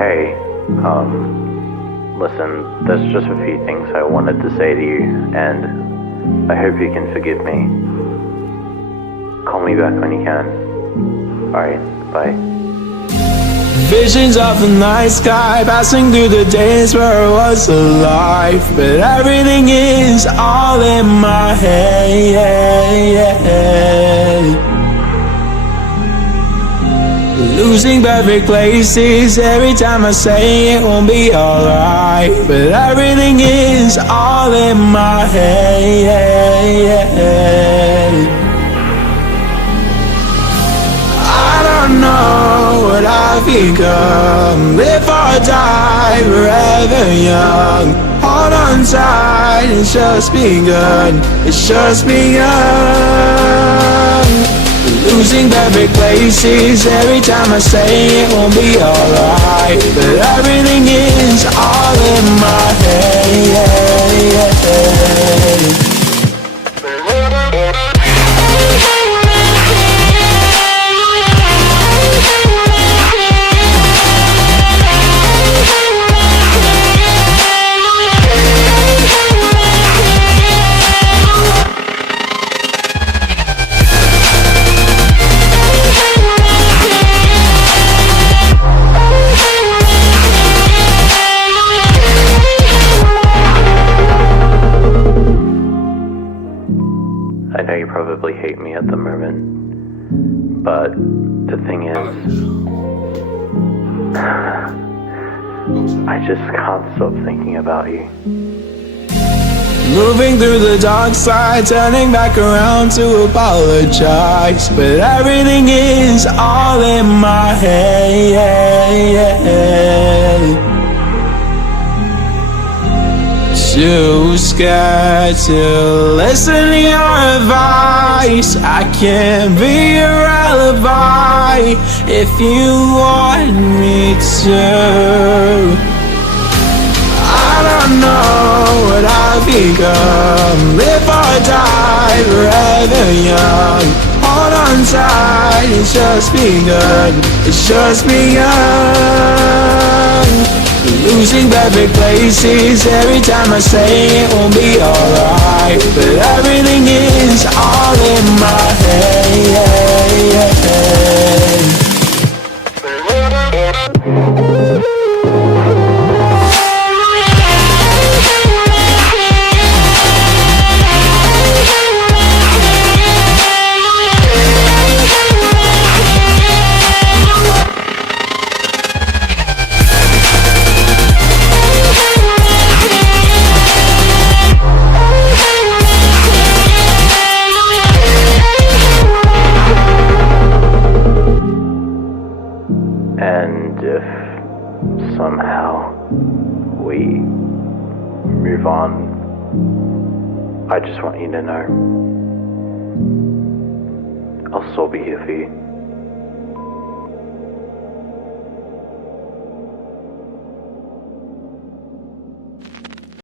Hey, listen, there's just a few things I wanted to say to you, and I hope you can forgive me. Call me back when you can. Alright, bye. Visions of the night sky, passing through the days where I was alive, but everything is all in my head. Losing perfect places every time I say it won't be alright, but everything is all in my head. I don't know what I've become, live or die forever young. Hold on tight, it's just begun, it's just begun. Losing perfect places every time I say it won't be alright, but everything is all in my head. I know you probably hate me at the moment, but the thing is, I just can't stop thinking about you. Moving through the dark side, turning back around to apologize, but everything is all in my head. Too scared to listen to your advice. I can't be your alibi if you want me to. I don't know what I've become, live or die forever young. Hold on tight, it's just begun, it's just begun. Losing perfect places every time I say it won't be alright, but everything is all in my head. And if somehow we move on, I just want you to know I'll still be here for you.